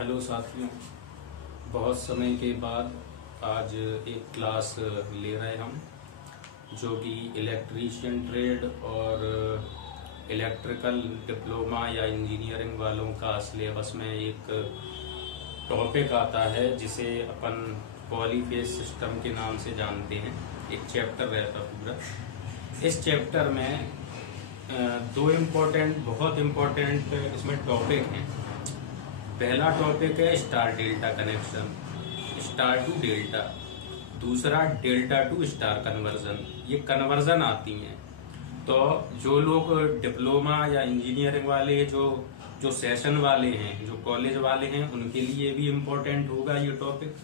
Hello साथियों, बहुत समय के बाद आज एक क्लास ले रहे हम जो कि इलेक्ट्रीशियन ट्रेड और इलेक्ट्रिकल डिप्लोमा या इंजीनियरिंग वालों का सिलेबस में एक टॉपिक आता है जिसे अपन पॉलीफेज सिस्टम के नाम से जानते हैं। एक चैप्टर रहता पूरा। इस चैप्टर में बहुत इम्पोर्टेंट इसमें टॉपिक हैं। पहला टॉपिक है star delta connection, star to delta. दूसरा डेल्टा टू स्टार कन्वर्जन। ये कन्वर्जन आती हैं तो जो लोग डिप्लोमा या इंजीनियरिंग वाले जो जो सेशन वाले हैं, जो कॉलेज वाले हैं, उनके लिए भी इम्पोर्टेंट होगा ये टॉपिक।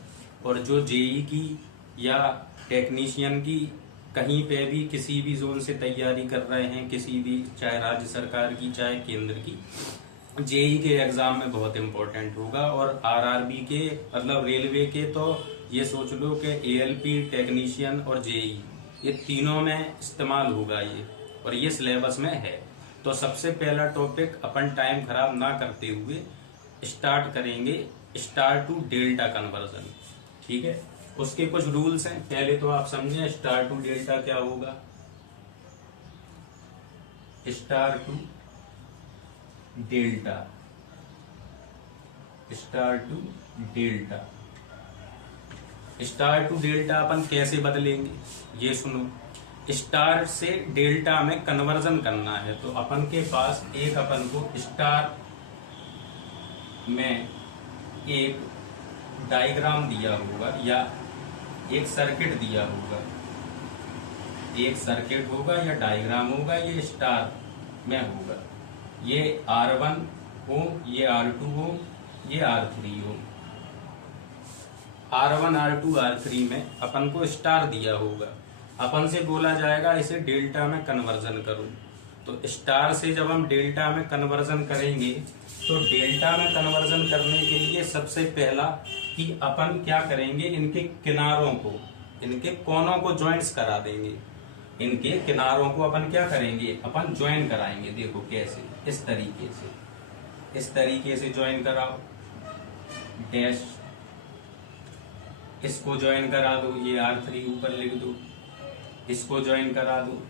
और जो जेई की या टेक्नीशियन की कहीं पे भी किसी भी जोन से तैयारी कर रहे हैं, किसी भी, चाहे राज्य सरकार की चाहे केंद्र की, जेई के एग्जाम में बहुत इम्पोर्टेंट होगा। और आरआरबी के मतलब रेलवे के तो ये सोच लो कि एएलपी, टेक्नीशियन और जेई, ये तीनों में इस्तेमाल होगा ये, और ये सिलेबस में है। तो सबसे पहला टॉपिक अपन टाइम खराब ना करते हुए स्टार्ट करेंगे, स्टार टू डेल्टा कन्वर्जन। ठीक है, उसके कुछ रूल्स हैं। पहले तो आप समझें स्टार टू डेल्टा क्या होगा। Star to delta, star to delta, star to delta अपन कैसे बदलेंगे ये सुनो। स्टार से डेल्टा में कन्वर्जन करना है तो अपन के पास अपन को स्टार में एक डायग्राम दिया होगा या एक सर्किट दिया होगा। एक सर्किट होगा या डायग्राम होगा, ये स्टार में होगा। ये R1 हो, ये R2 हो, ये R3 हो। R1, R2, R3 में अपन को स्टार दिया होगा। अपन से बोला जाएगा इसे डेल्टा में कन्वर्जन करो। तो स्टार से जब हम डेल्टा में कन्वर्जन करेंगे तो डेल्टा में कन्वर्जन करने के लिए सबसे पहला कि अपन क्या करेंगे, इनके किनारों को, इनके कोनों को ज्वाइंट्स करा देंगे। इनके किनारों को अपन क्या करेंगे, अपन ज्वाइन कराएंगे। देखो कैसे, इस तरीके से ज्वाइन कराओ। डैश, इसको ज्वाइन करा दो, ये R3 ऊपर लिख दो। इसको ज्वाइन करा दो,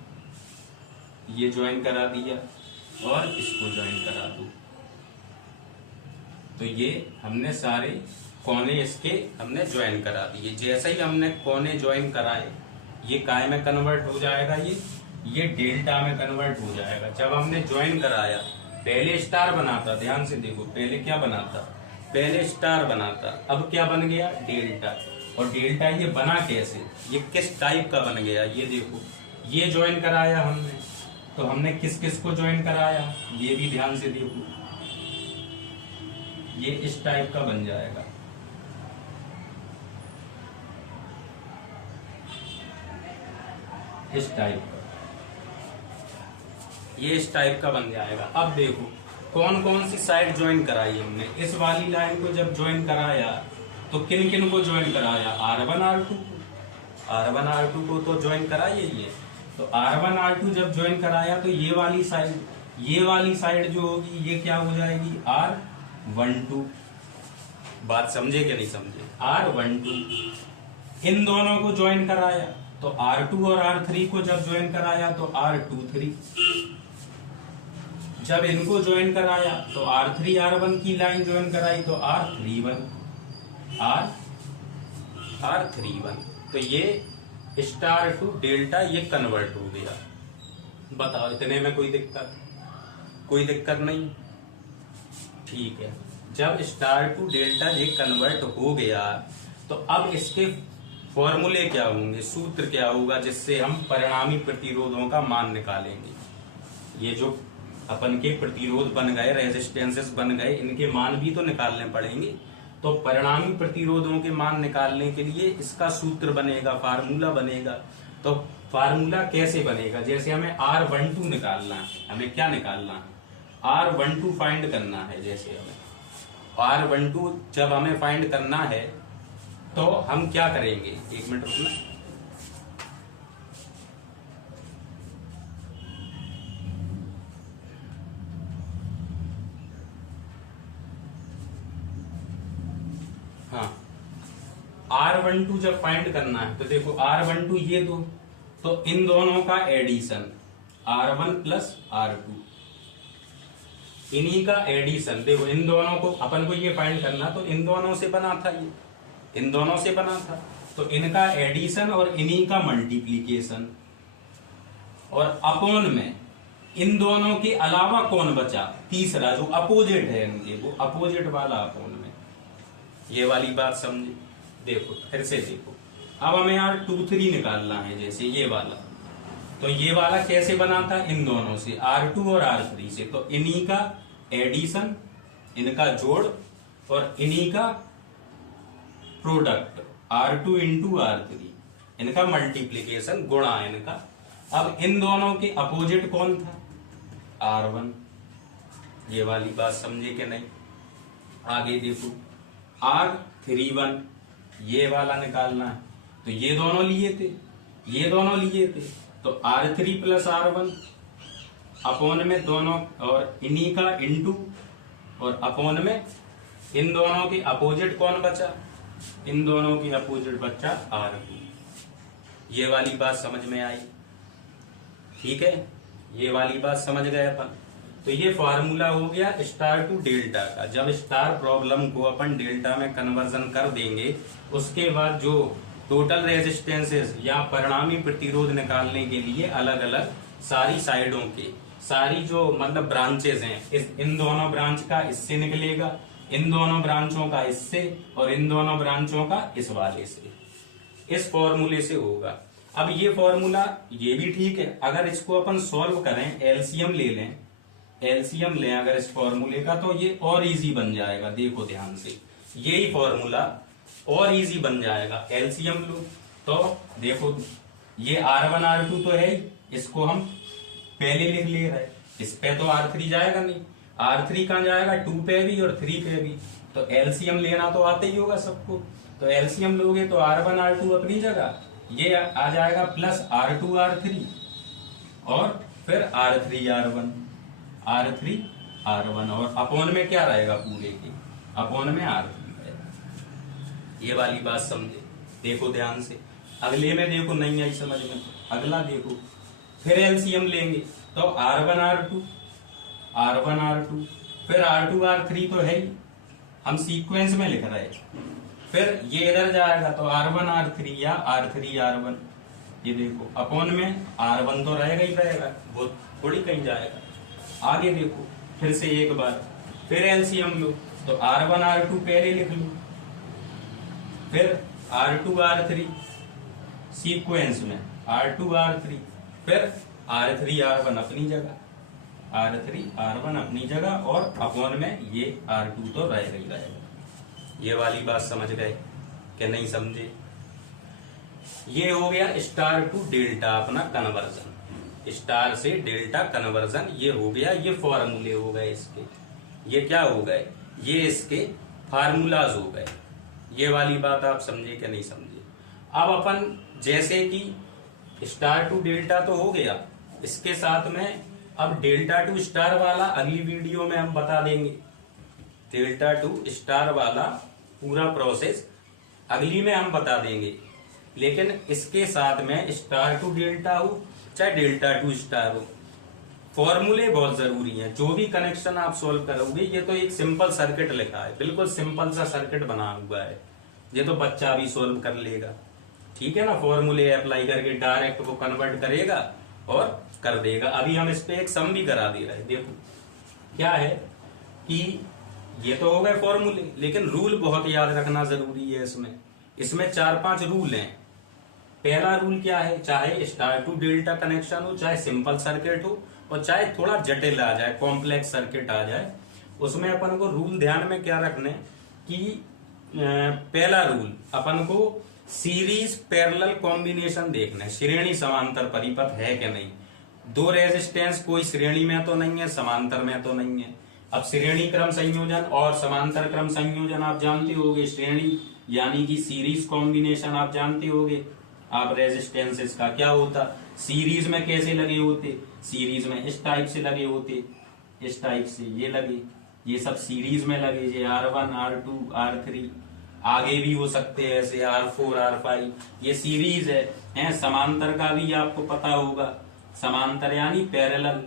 ये ज्वाइन करा दिया, और इसको ज्वाइन करा दो। तो ये हमने सारे कोने इसके हमने ज्वाइन करा दिए। जैसे ही हमने कोने ज्वाइन कराए, ये काय में कन्वर्ट हो जाएगा, ये डेल्टा में कन्वर्ट हो जाएगा। जब हमने ज्वाइन कराया, पहले स्टार बनाता, ध्यान से देखो, पहले क्या बनाता, पहले स्टार बनाता, अब क्या बन गया, डेल्टा। और डेल्टा ये बना कैसे, ये किस टाइप का बन गया, ये देखो, ये ज्वाइन कराया हमने, तो हमने किस किस को ज्वाइन कराया, ये भी ध्यान से देखो, ये इस टाइप का बन जाएगा। इस टाइप का, ये इस टाइप का बन जाएगा। अब देखो कौन कौन सी साइड ज्वाइन कराई हमने। इस वाली लाइन को जब ज्वाइन कराया तो किन किन को ज्वाइन कराया, R1, R2 को तो ज्वाइन कराइए ये। तो R1, R2 जब ज्वाइन कराया तो ये वाली साइड जो होगी ये क्या हो जाएगी, R12। बात समझे कि नहीं समझे, R12। इन दोनों को ज्वाइन कराया तो R2 और R3 को जब ज्वाइन कराया तो R23। जब इनको ज्वाइन कराया तो R3, R1 की लाइन ज्वाइन कराई तो R31। तो ये स्टार टू डेल्टा ये कन्वर्ट हो गया। बताओ इतने में कोई दिक्कत नहीं। ठीक है, जब स्टार टू डेल्टा ये कन्वर्ट हो गया तो अब इसके फॉर्मूले क्या होंगे, सूत्र क्या होगा, जिससे हम परिणामी प्रतिरोधों का मान निकालेंगे। ये जो अपन के प्रतिरोध बन गए, रेजिस्टेंसेस बन गए, इनके मान भी तो निकालने पड़ेंगे। तो परिणामी प्रतिरोधों के मान निकालने के लिए इसका सूत्र बनेगा, फार्मूला बनेगा। तो फार्मूला कैसे बनेगा, जैसे हमें R12 निकालना है, हमें क्या निकालना है, R12 फाइंड करना है। जैसे हमें R12 जब हमें फाइंड करना है तो हम क्या करेंगे, एक मिनट रुकना। हाँ, R12 जब फाइंड करना है तो देखो R12 ये दो, तो इन दोनों का एडिशन R1 प्लस R2, इन्हीं का एडिशन। देखो इन दोनों को अपन को ये फाइंड करना, तो इन दोनों से बना था, ये इन दोनों से बना था, तो इनका एडिशन और इन्हीं का मल्टीप्लीकेशन, और अपॉन में इन दोनों के अलावा कौन बचा, तीसरा जो अपोजिट है इनके, वो अपोजिट वाला अपॉन में। ये वाली बात समझे। देखो फिर से देखो, अब हमें यार 2 3 निकालना है, जैसे ये वाला, तो ये वाला कैसे बना था, इन दोनों से R2 और R3 से, तो इन्हीं का एडिशन, इनका जोड़ और इन्हीं का प्रोडक्ट R2 इंटू R3, इनका मल्टीप्लीकेशन गुणा इनका। अब इन दोनों के अपोजिट कौन था, R1। ये वाली बात समझे कि नहीं। आगे देखो R31, ये वाला निकालना है, तो ये दोनों लिए थे, ये दोनों लिए थे, तो R3 प्लस R1 अपॉन में दोनों और इन्हीं का इंटू, और अपॉन में इन दोनों के अपोजिट कौन बचा, इन दोनों की अपोजिट बचा R2। ये वाली बात समझ में आई, ठीक है, ये वाली बात समझ गए अपन। तो ये फॉर्मूला हो गया स्टार टू डेल्टा का। जब स्टार प्रॉब्लम को अपन डेल्टा में कन्वर्जन कर देंगे, उसके बाद जो टोटल रेजिस्टेंसेस या परिणामी प्रतिरोध निकालने के लिए अलग अलग सारी साइडों के सारी जो मतलब ब्रांचेस हैं, इन दोनों ब्रांच का इससे निकलेगा, इन दोनों ब्रांचों का इससे, और इन दोनों ब्रांचों का इस वाले से, इस फॉर्मूले से होगा। अब ये फॉर्मूला ये भी ठीक है, अगर इसको अपन सॉल्व करें, एलसीएम ले लें, एलसीएम लें अगर इस फॉर्मूले का, तो ये और इजी बन जाएगा। देखो ध्यान से, यही फॉर्मूला और इजी बन जाएगा। एलसीएम लो तो देखो, ये R1 R2 तो है ही, इसको हम पहले लिख ले रहे, इस पे तो R3 जाएगा नहीं, R3 कहां जाएगा, 2 पे भी और 3 पे भी, तो एलसीएम लेना तो आता ही होगा सबको। तो एलसीएम लोगे तो R1 R2 अपनी जगह, ये आ जाएगा प्लस R2 R3, और फिर R3 R1, R3 R1, और अपॉन में क्या रहेगा, पूरे के अपॉन में R3 रहेगा। ये वाली बात समझे। देखो ध्यान से, अगले में देखो नहीं आई समझ में, अगला देखो, फिर एलसीएम लेंगे तो R1 R2, R1 R2, फिर R2 R3 तो है ही, हम सीक्वेंस में लिख रहे हैं, फिर ये इधर जाएगा तो R1 R3 या R3 R1, ये देखो अपॉन में R1 तो रहेगा ही रहेगा, वो थोड़ी कहीं जाएगा। आगे देखो फिर से एक बार, फिर एलसीएम लो तो R1 R2 पहले लिख लो, फिर R2 R3 सीक्वेंस में, R2 R3, फिर R3 R1 अपनी जगह, R3 R1 अपनी जगह, और अपॉन में ये R2 तो रहेगा ही रहेगा। ये वाली बात समझ गए कि नहीं समझे। ये हो गया स्टार टू डेल्टा अपना कन्वर्जन, स्टार से डेल्टा कन्वर्जन ये हो गया। ये फॉर्मूले हो गए इसके, ये क्या हो गए, ये इसके फार्मूलाज हो गए। ये वाली बात आप समझे कि नहीं समझे। अब अपन जैसे कि स्टार टू डेल्टा तो हो गया, इसके साथ में अब डेल्टा टू स्टार वाला अगली वीडियो में हम बता देंगे। डेल्टा टू स्टार वाला पूरा प्रोसेस अगली में हम बता देंगे, लेकिन इसके साथ में स्टार टू डेल्टा हो चाहे डेल्टा टू स्टार हो, फॉर्मूले बहुत जरूरी हैं। जो भी कनेक्शन आप सोल्व करोगे, ये तो एक सिंपल सर्किट लिखा है, बिल्कुल सिंपल सा सर्किट बना हुआ है, ये तो बच्चा भी सोल्व कर लेगा, ठीक है ना। फॉर्मूले अप्लाई करके डायरेक्ट वो कन्वर्ट करेगा और कर देगा। अभी हम इस पे एक सम भी करा दे रहे हैं। देखो क्या है कि ये तो हो गए फॉर्मूले, लेकिन रूल बहुत याद रखना जरूरी है इसमें। इसमें 4-5 रूल हैं। पहला रूल क्या है, चाहे स्टार टू डेल्टा कनेक्शन हो, चाहे सिंपल सर्किट हो, और चाहे थोड़ा जटिल आ जाए, कॉम्प्लेक्स सर्किट आ जाए, उसमें अपन को रूल ध्यान में क्या रखने कि पहला रूल अपन को सीरीज पैरेलल कॉम्बिनेशन देखना है, श्रेणी समांतर परिपथ है कि नहीं। दो रेजिस्टेंस कोई श्रेणी में तो नहीं है, समांतर में तो नहीं है। अब श्रेणी क्रम संयोजन और समांतर क्रम संयोजन आप जानते होगे, श्रेणी यानी कि सीरीज कॉम्बिनेशन आप जानते होगे। आप रेजिस्टेंसेस का क्या होता, सीरीज में कैसे लगे होते, सीरीज में इस टाइप से लगे होते, इस टाइप से ये लगे, ये सब सीरीज में लगे, ये R1 R2 R3 आगे भी हो सकते हैं ऐसे R4 R5, ये सीरीज है। समांतर का भी आपको पता होगा, समांतर यानी पैरेलल,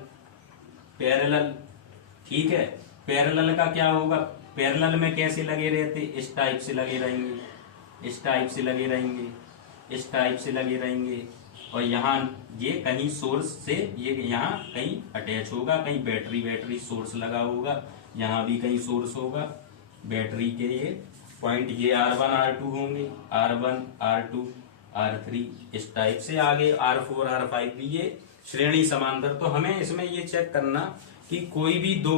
पैरेलल, ठीक है। पैरेलल का क्या होगा, पैरेलल में कैसे लगे रहते, इस टाइप से लगे रहेंगे, इस टाइप से लगे रहेंगे, इस टाइप से लगे रहेंगे। और यहाँ ये कहीं सोर्स से ये यहाँ कहीं अटैच होगा, कहीं बैटरी सोर्स लगा होगा, यहाँ भी कहीं सोर्स होगा बैटरी के। ये पॉइंट ये R1 R2 होंगे, R1 R2 R3, इस टाइप से आगे R4 R5 भी ये श्रेणी समांतर। तो हमें इसमें ये चेक करना कि कोई भी दो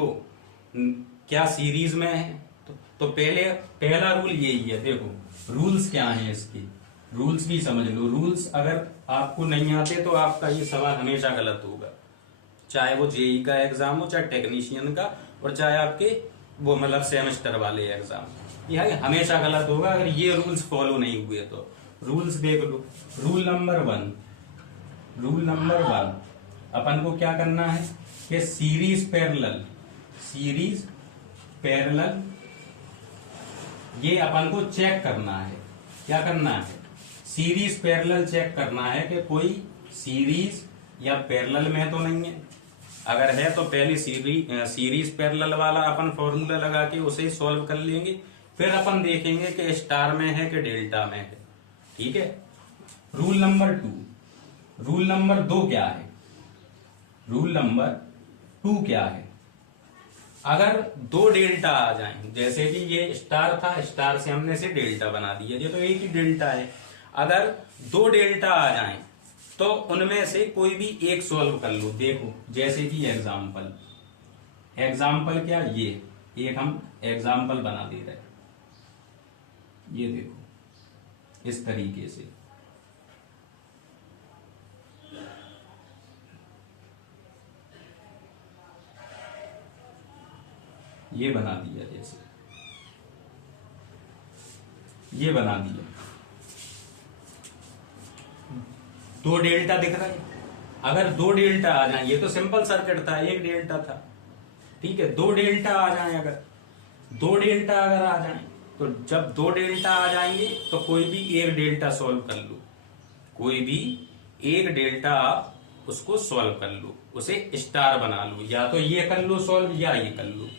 क्या सीरीज में है। तो पहला रूल यही है। देखो रूल्स क्या हैं इसके, रूल्स भी समझ लो। रूल्स अगर आपको नहीं आते तो आपका ये सवाल हमेशा गलत होगा, चाहे वो जेई का एग्जाम हो, चाहे टेक्नीशियन का, और चाहे आपके वो मतलब सेमेस्टर वाले एग्जाम, यह हमेशा गलत होगा अगर ये रूल्स फॉलो नहीं हुए तो। रूल्स देख लो। Rule number one, rule number one, अपन को क्या करना है कि सीरीज पैरेलल, सीरीज पैरेलल, ये अपन को चेक करना है। क्या करना है, सीरीज पैरेलल चेक करना है कि कोई सीरीज या पैरेलल में तो नहीं है। अगर है तो पहले सीरीज पैरेलल वाला अपन फॉर्मूला लगा के उसे सॉल्व कर लेंगे, फिर अपन देखेंगे कि स्टार में है कि डेल्टा में है, ठीक है। Rule number two, rule number दो क्या है, रूल नंबर टू क्या है, अगर दो डेल्टा आ जाएं, जैसे कि ये स्टार था, स्टार से हमने से डेल्टा बना दिया, ये तो एक ही डेल्टा है। अगर दो डेल्टा आ जाएं तो उनमें से कोई भी एक सॉल्व कर लो। देखो जैसे कि एग्जाम्पल, एग्जाम्पल क्या, ये एक हम एग्जाम्पल बना दे रहे हैं, ये देखो इस तरीके से। ये बना दिया, जैसे ये बना दिया, दो डेल्टा दिख रहा है। अगर दो डेल्टा आ जाए, ये तो सिंपल सर्किट था, एक डेल्टा था, ठीक है। दो डेल्टा आ जाए, अगर दो डेल्टा अगर आ जाए, तो जब दो डेल्टा आ जाएंगे तो कोई भी एक डेल्टा सॉल्व कर लो, कोई भी एक डेल्टा आप उसको सॉल्व कर लो, उसे स्टार बना लो, या तो ये कर लो सॉल्व या ये कर लो।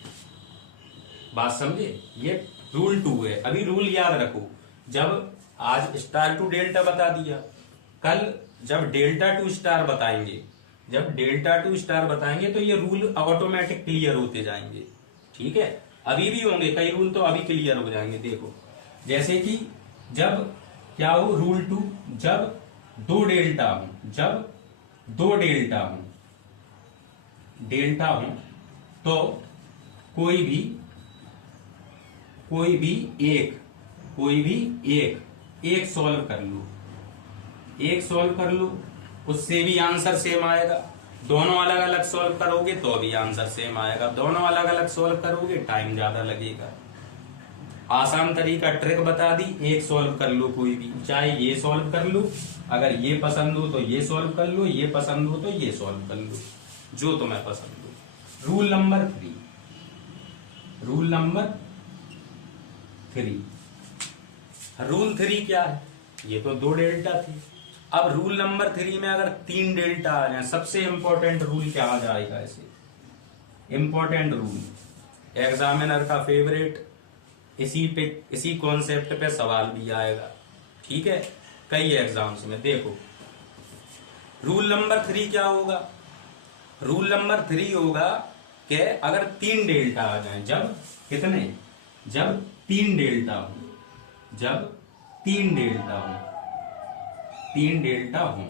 बात समझे, ये रूल टू है। अभी रूल याद रखो, जब आज स्टार टू डेल्टा बता दिया, कल जब डेल्टा टू स्टार बताएंगे, जब डेल्टा टू स्टार बताएंगे तो ये रूल ऑटोमेटिक क्लियर होते जाएंगे, ठीक है। अभी भी होंगे कई रूल तो अभी क्लियर हो जाएंगे। देखो जैसे कि जब क्या हो, रूल टू, जब दो डेल्टा हो, जब दो डेल्टा हो, डेल्टा हो तो कोई भी एक सॉल्व कर लो, एक सॉल्व कर लो, उससे भी आंसर सेम आएगा। दोनों अलग अलग सॉल्व करोगे तो भी आंसर सेम आएगा, दोनों अलग अलग सॉल्व करोगे टाइम ज्यादा लगेगा। आसान तरीका ट्रिक बता दी, एक सॉल्व कर लो कोई भी, चाहे ये सॉल्व कर लो, अगर ये पसंद हो तो ये सॉल्व कर लो, ये पसंद हो तो ये सॉल्व कर लो, जो तुम्हें पसंद हो। Rule number three, rule number three, rule three क्या है, ये तो दो डेल्टा थी। अब रूल नंबर थ्री में अगर तीन डेल्टा आ जाए, सबसे इंपॉर्टेंट रूल क्या आ जाएगा ऐसे, इंपॉर्टेंट रूल, एग्जामिनर का फेवरेट, इसी कॉन्सेप्ट पे सवाल भी आएगा, ठीक है, कई एग्जाम्स में। देखो रूल नंबर थ्री क्या होगा, रूल नंबर थ्री होगा कि अगर तीन डेल्टा आ जाए, जब कितने, जब तीन डेल्टा हो, जब तीन डेल्टा हो, तीन डेल्टा हो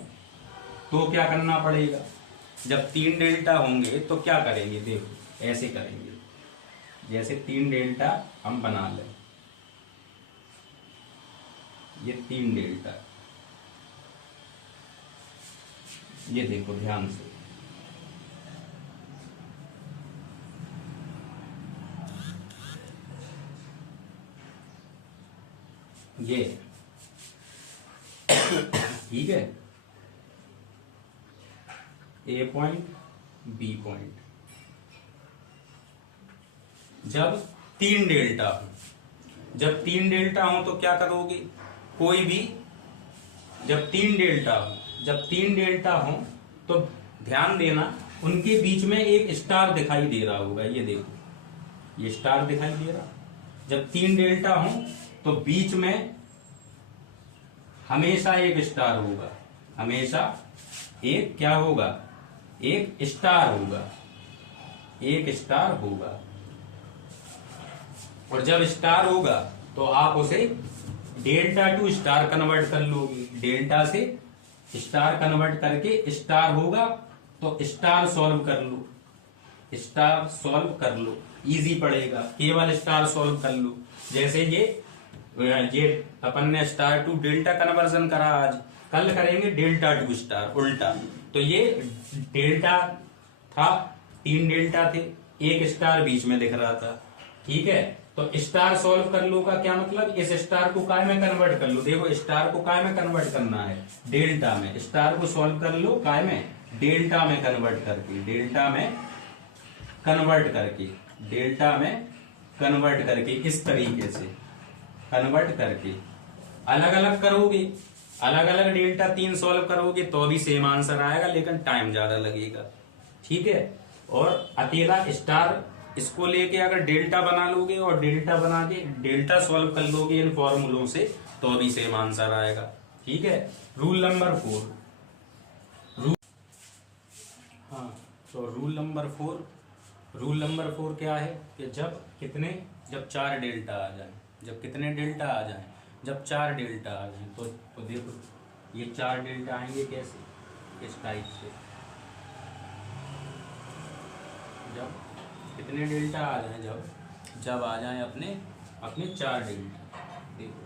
तो क्या करना पड़ेगा। जब तीन डेल्टा होंगे तो क्या करेंगे, देखो ऐसे करेंगे, जैसे तीन डेल्टा हम बना लें, ये तीन डेल्टा, ये देखो ध्यान से, ये ठीक है, ए पॉइंट बी पॉइंट, जब तीन डेल्टा हो, जब 3 डेल्टा हो तो क्या करोगे, कोई भी जब 3 डेल्टा हो तो ध्यान देना उनके बीच में एक स्टार दिखाई दे रहा होगा, ये देखो ये स्टार दिखाई दे रहा। जब 3 डेल्टा हो तो बीच में हमेशा एक स्टार होगा, हमेशा एक क्या होगा, एक स्टार होगा, एक स्टार होगा। और जब स्टार होगा तो आप उसे डेल्टा टू स्टार कन्वर्ट कर लोगे, डेल्टा से स्टार कन्वर्ट करके स्टार होगा तो स्टार सॉल्व कर लो, स्टार सॉल्व कर लो, इजी पड़ेगा, केवल स्टार सॉल्व कर लो। जैसे ये अपन ने स्टार टू डेल्टा कन्वर्जन करा आज, कल करेंगे डेल्टा टू स्टार उल्टा। तो ये डेल्टा था, 3 डेल्टा थे, एक स्टार बीच में दिख रहा था, ठीक है। तो स्टार सॉल्व कर लो का क्या मतलब, इस स्टार को काय में कन्वर्ट कर लो, देखो स्टार को काय में कन्वर्ट करना है, डेल्टा में। स्टार को सॉल्व कर लो काय में, डेल्टा में कन्वर्ट करके, डेल्टा में कन्वर्ट करके, डेल्टा में कन्वर्ट करके, इस तरीके से कन्वर्ट करके अलग अलग करोगे, अलग अलग डेल्टा 3 सॉल्व करोगे तो भी सेम आंसर आएगा, लेकिन टाइम ज्यादा लगेगा, ठीक है। और अकेला स्टार इसको लेके अगर डेल्टा बना लोगे और डेल्टा बना के डेल्टा सॉल्व कर लोगे इन फॉर्मूलों से तो भी सेम आंसर आएगा, ठीक है। रूल नंबर 4, हाँ तो रूल नंबर 4 क्या है कि जब 4 डेल्टा आ जाए, जब कितने डेल्टा आ जाए, जब 4 डेल्टा आ जाए तो देखो ये 4 डेल्टा आएंगे कैसे, इस टाइप से। जब कितने डेल्टा आ जाए, जब आ जाए अपने 4 डेल्टा, देखो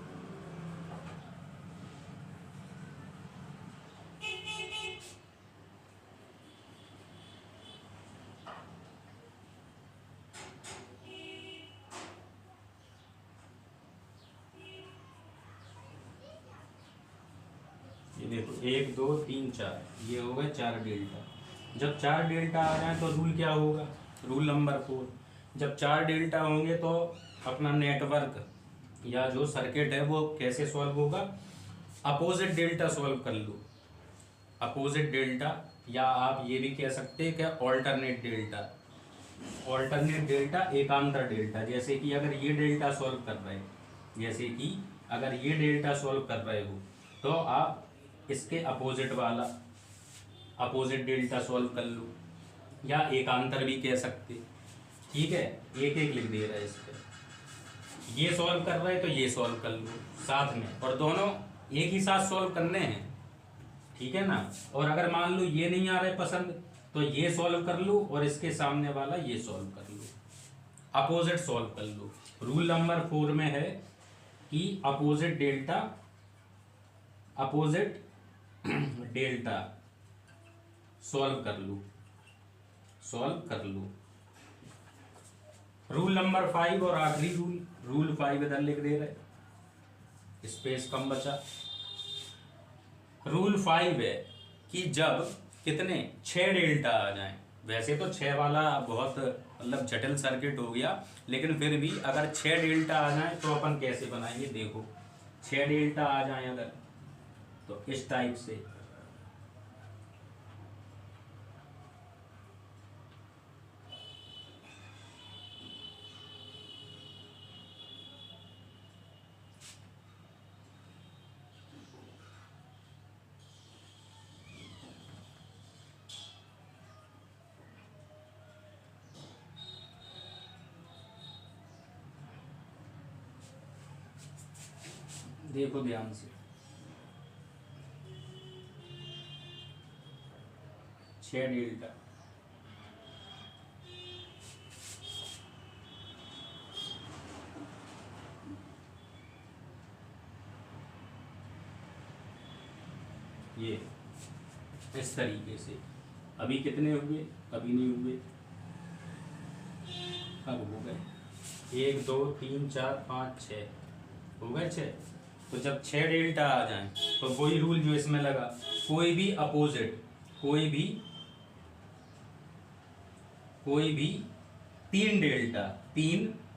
ये देखो 1 2 3 4, ये हो गए 4 डेल्टा। जब 4 डेल्टा आ जाए तो रूल क्या होगा, रूल नंबर 4, जब 4 डेल्टा होंगे तो अपना नेटवर्क या जो सर्किट है वो कैसे सॉल्व होगा, अपोजिट डेल्टा सॉल्व कर लो, अपोजिट डेल्टा, या आप ये भी कह सकते हैं कि ऑल्टरनेट डेल्टा, ऑल्टरनेट डेल्टा एकांतर डेल्टा। जैसे कि अगर ये डेल्टा सॉल्व कर रहे हैं, जैसे कि अगर ये डेल्टा सॉल्व कर रहे हो तो आप इसके अपोजिट वाला अपोजिट डेल्टा सॉल्व कर लो, या एकांतर भी कह सकते, ठीक है। एक एक लिख दे रहा है इस पे, ये सॉल्व कर रहे हैं तो ये सॉल्व कर लो साथ में, और दोनों एक ही साथ सॉल्व करने हैं, ठीक है ना। और अगर मान लो ये नहीं आ रहा है पसंद तो ये सॉल्व कर लो और इसके सामने वाला ये सॉल्व कर लो, अपोजिट सॉल्व कर लो। रूल नंबर 4 में है कि अपोजिट डेल्टा सॉल्व कर लो। रूल नंबर 5 और आखिरी रूल 5 इधर लिख दे रहे, स्पेस कम बचा। रूल 5 है कि जब कितने 6 डेल्टा आ जाएं, वैसे तो 6 वाला बहुत मतलब जटिल सर्किट हो गया, लेकिन फिर भी अगर 6 डेल्टा आ जाए तो अपन कैसे बनाएंगे, देखो 6 डेल्टा आ जाए अगर तो इस टाइप से, देखो ध्यान से 6 डेल्टा, ये इस तरीके से। अभी कितने हुए, अभी नहीं हुए, अब हो गए 1 2 3 4 5 6, हो गए 6। तो जब 6 डेल्टा आ जाए तो वही रूल जो इसमें लगा, कोई भी अपोजिट, कोई भी 3 डेल्टा,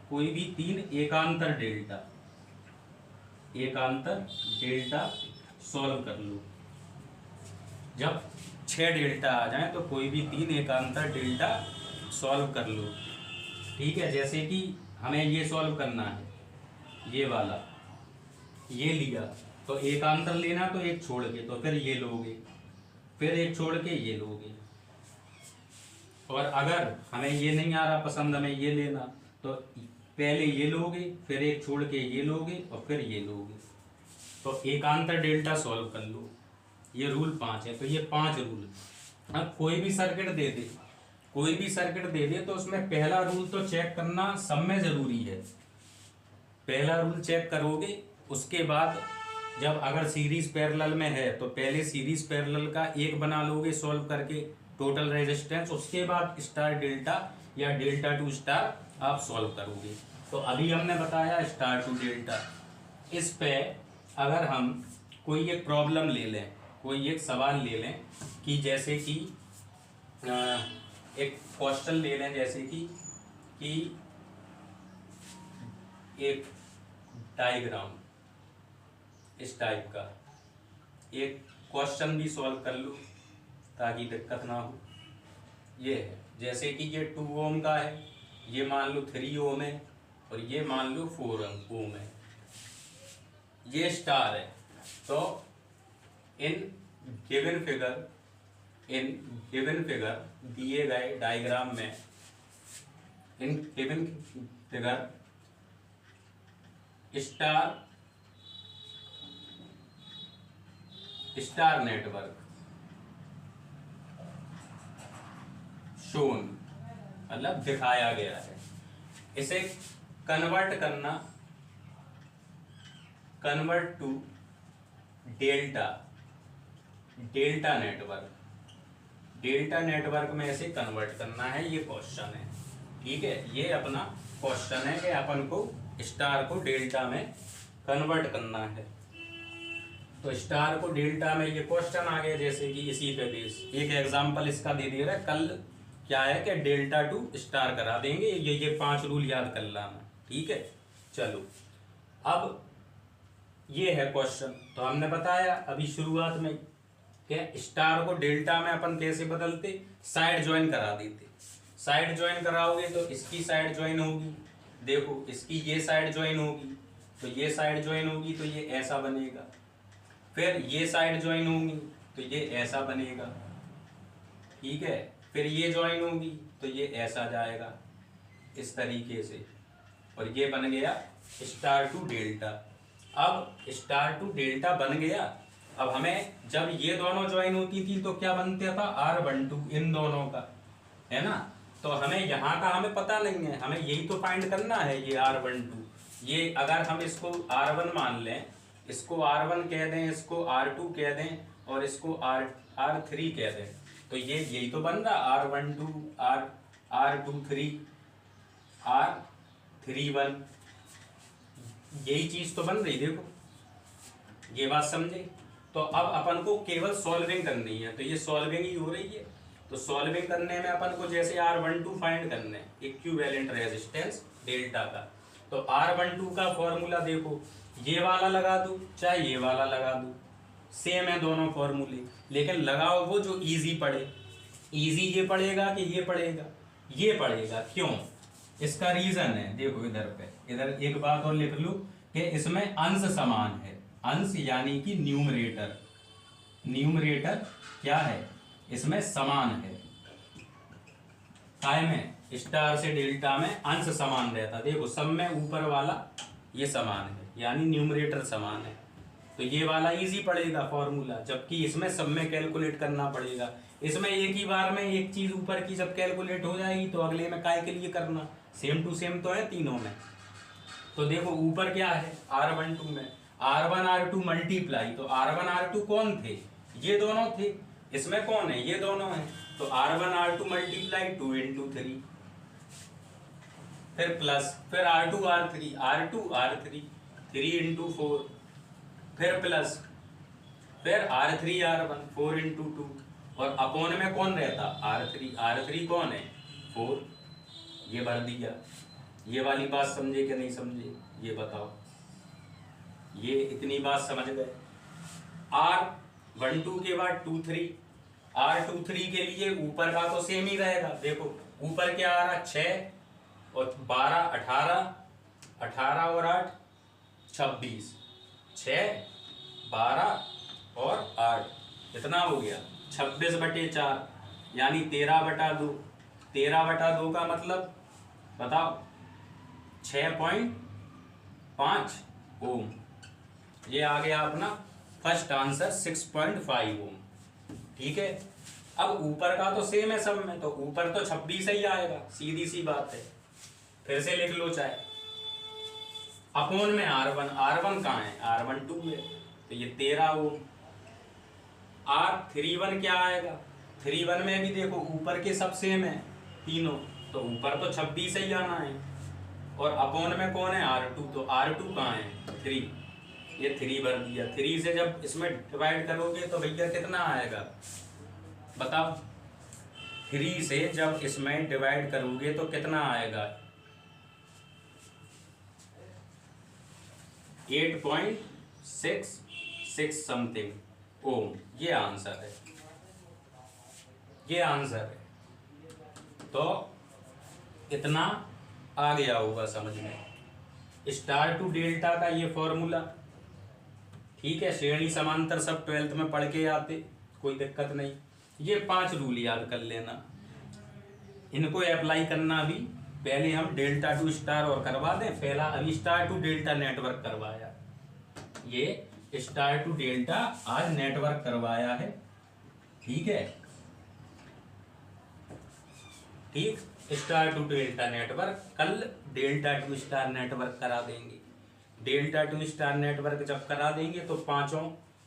कोई भी 3 एकांतर डेल्टा, एकांतर डेल्टा सॉल्व कर लो। जब 6 डेल्टा आ जाए तो कोई भी 3 एकांतर डेल्टा सॉल्व कर लो। ठीक है, जैसे कि हमें ये सॉल्व करना है, ये वाला, ये लिया तो एकांतर लेना तो एक छोड़ के, तो फिर ये लोगे, फिर एक छोड़ के ये लोगे। और अगर हमें ये नहीं आ रहा पसंद, हमें ये लेना, तो पहले ये लोगे, फिर एक छोड़ के ये लोगे और फिर ये लोगे। तो एकांतर डेल्टा सॉल्व कर लो। ये रूल 5 है, तो ये 5 रूल। अब कोई भी सर्किट दे दे, कोई भी सर्किट दे दे तो उसमें पहला रूल तो चेक करना सब में जरूरी है। पहला रूल चेक करोगे, उसके बाद जब अगर सीरीज पैरेलल में है तो पहले सीरीज पैरेलल का एक बना लोगे सॉल्व करके टोटल रेजिस्टेंस, उसके बाद स्टार डेल्टा या डेल्टा टू स्टार आप सॉल्व करोगे। तो अभी हमने बताया स्टार टू डेल्टा। इस पे अगर हम कोई एक प्रॉब्लम ले लें, कोई एक सवाल ले लें कि जैसे कि एक क्वेश्चन ले लें, जैसे कि एक डायग्राम इस टाइप का एक क्वेश्चन भी सॉल्व कर लो ताकि दिक्कत ना हो। ये है जैसे कि ये 2 ओम का है, ये मान लो 3 ओम है और ये मान लो 4 ओम है, ये स्टार है। तो इन गिवन फिगर दिए गए डायग्राम में, in given figure star network shown मतलब दिखाया गया है। इसे कन्वर्ट टू डेल्टा नेटवर्क में इसे कन्वर्ट करना है। ये क्वेश्चन है, ठीक है, ये अपना क्वेश्चन है कि अपन को स्टार को डेल्टा में कन्वर्ट करना है। तो स्टार को डेल्टा में ये क्वेश्चन आ गया, जैसे कि इसी पे बेस एक एग्जांपल इसका दे दे रहा है। कल क्या है कि डेल्टा टू स्टार करा देंगे, ये 5 रूल याद कर लाना, ठीक है। चलो अब ये है क्वेश्चन। तो हमने बताया अभी शुरुआत में कि स्टार को डेल्टा में अपन कैसे बदलते, साइड ज्वाइन करा देते। साइड ज्वाइन कराओगे तो इसकी साइड ज्वाइन होगी, देखो इसकी ये साइड ज्वाइन होगी, तो ये साइड ज्वाइन होगी तो ये ऐसा बनेगा। फिर ये साइड ज्वाइन होगी तो ये ऐसा बनेगा, ठीक है। फिर ये ज्वाइन होगी तो ये ऐसा जाएगा इस तरीके से, और ये बन गया स्टार टू डेल्टा। अब स्टार टू डेल्टा बन गया। अब हमें जब ये दोनों ज्वाइन होती थी तो क्या बनता था, R12 इन दोनों का, है ना। तो हमें यहाँ का हमें पता नहीं है, हमें यही तो फाइंड करना है। ये R12, ये अगर हम इसको R1 मान लें, इसको R1 कह दें, इसको R2 कह दें और इसको R3 कह दें, तो ये यही तो बन रहा R12 R23 R31, यही चीज तो बन रही। देखो ये बात समझे। तो अब अपन को केवल सॉल्विंग करनी है, तो ये सॉल्विंग ही हो रही है। तो सॉल्विंग करने में अपन को जैसे R12 फाइंड करना है, इक्विवेलेंट रेजिस्टेंस डेल्टा का। तो R12 का फॉर्मूला देखो, ये वाला लगा दो चाहे ये वाला लगा दो, सेम है दोनों फॉर्मूले, लेकिन लगाओ वो जो इजी पड़े। इजी ये पड़ेगा कि ये पड़ेगा, ये पड़ेगा। क्यों, इसका रीजन है, देखो इधर एक बात और लिख लूं कि इसमें अंश समान है। अंश यानी कि न्यूमरेटर क्या है, इसमें समान है। काय में, स्टार से डेल्टा में अंश समान रहता। देखो सब में ऊपर वाला ये समान है, यानी न्यूमरेटर समान है, तो ये वाला इजी पड़ेगा फॉर्मूला। जबकि इसमें सब में कैलकुलेट करना पड़ेगा। इसमें एक ही बार में एक चीज ऊपर की जब कैलकुलेट हो जाएगी तो अगले में काय के लिए करना, सेम टू सेम तो है तीनों में। तो देखो ऊपर क्या है, R12 में R1 R2 मल्टीप्लाई, तो R1 R2 कौन थे, ये दोनों थे। इसमें कौन है, ये दोनों हैं। तो R1 R2 मल्टीप्लाई 2 × 3, फिर प्लस, फिर R2 R3 3 × 4, फिर प्लस, फिर R3 R1 4 × 2, और अपोन में कौन रहता, R3 कौन है 4, ये भर दिया। ये वाली बात समझे कि नहीं समझे, ये बताओ। ये इतनी बात समझ गए। R12 के बाद 23, R23 के लिए ऊपर का तो सेम ही रहेगा। देखो ऊपर क्या आ रहा, 6 और 12 18, 18 और 8 26, 6 12 और 8 कितना हो गया 26/4, यानी 13/2। 13/2 का मतलब बताओ 6.5 ओम। ये आ गया अपना फर्स्ट आंसर 6.5 ओम। ठीक है, अब ऊपर का तो सेम है सब में, तो ऊपर तो 26 ही आएगा, सीधी सी बात है। फिर से लिख लो चाहे, अपोन में R1, R1 कहाँ है, R12 है, तो ये 13 ओम। R31 क्या आएगा, 31 में भी देखो ऊपर के सब सेम है तीनों, तो ऊपर तो 26 ही आना है। और अपोन में कौन है, R2, तो R2 कहाँ है, 3, ये 3 भर दिया। 3 से जब इसमें डिवाइड करोगे तो भैया कितना आएगा बताओ, 3 से जब इसमें डिवाइड करोगे तो कितना आएगा, 8.66 समथिंग ओम। ये आंसर है, ये आंसर है। तो इतना आ गया होगा समझ में, स्टार टू डेल्टा का ये फॉर्मूला। ठीक है, श्रेणी समांतर सब 12th में पढ़ के आते, कोई दिक्कत नहीं। ये 5 रूल याद कर लेना, इनको अप्लाई करना भी। पहले हम डेल्टा टू स्टार और करवा दें, पहला अभी स्टार टू डेल्टा नेटवर्क करवाया, ये स्टार टू डेल्टा आज नेटवर्क करवाया है। ठीक है, ठीक, स्टार टू डेल्टा नेटवर्क, कल डेल्टा टू स्टार नेटवर्क करा देंगे। डेल्टा टू स्टार नेटवर्क जब करा देंगे तो 5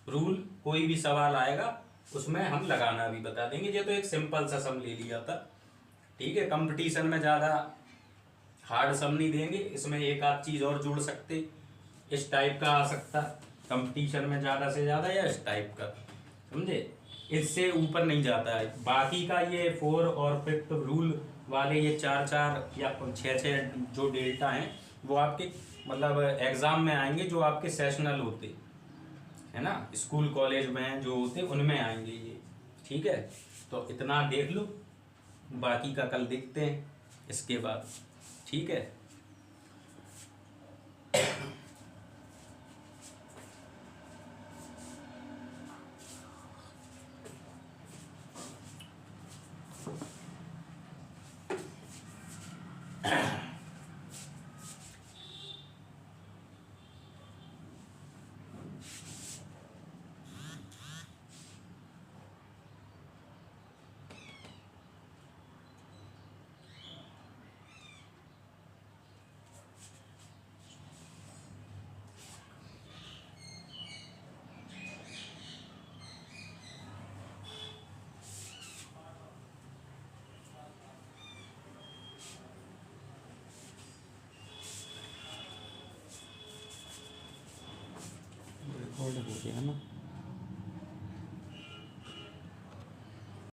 रूल, कोई भी सवाल आएगा उसमें हम लगाना भी बता देंगे। ये तो एक सिंपल सा सम ले लिया था। ठीक है, कंपटीशन में ज़्यादा हार्ड सम नहीं देंगे, इसमें एक आध चीज़ और जोड़ सकते, इस टाइप का आ सकता कंपटीशन में ज़्यादा से ज़्यादा, या इस टाइप का, समझे, इससे ऊपर नहीं जाता है। बाकी का ये 4 और 5 रूल वाले ये 4 या 6 जो डेल्टा हैं वो आपके मतलब एग्जाम में आएंगे, जो आपके सेशनल होते है ना, स्कूल कॉलेज में जो होते उनमें आएंगे ये। ठीक है, तो इतना देख लो, बाकी का कल देखते हैं इसके बाद। ठीक है। रिकॉर्ड हो गया ना।